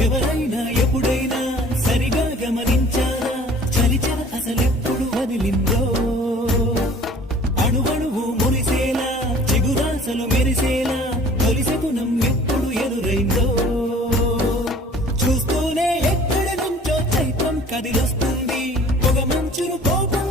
ఎవరైనా ఎప్పుడైనా సరిగా గమనించారా చలిచర అసలెప్పుడు వదిలిందో అణువణువు మురిసేలా చిగురాసలు మెరిసేలా తొలిసెగుణం ఎప్పుడు ఎదురైందో చూస్తూనే ఎక్కడి నుంచో చైత్రం కదిలొస్తుంది పొగ మంచును కోపం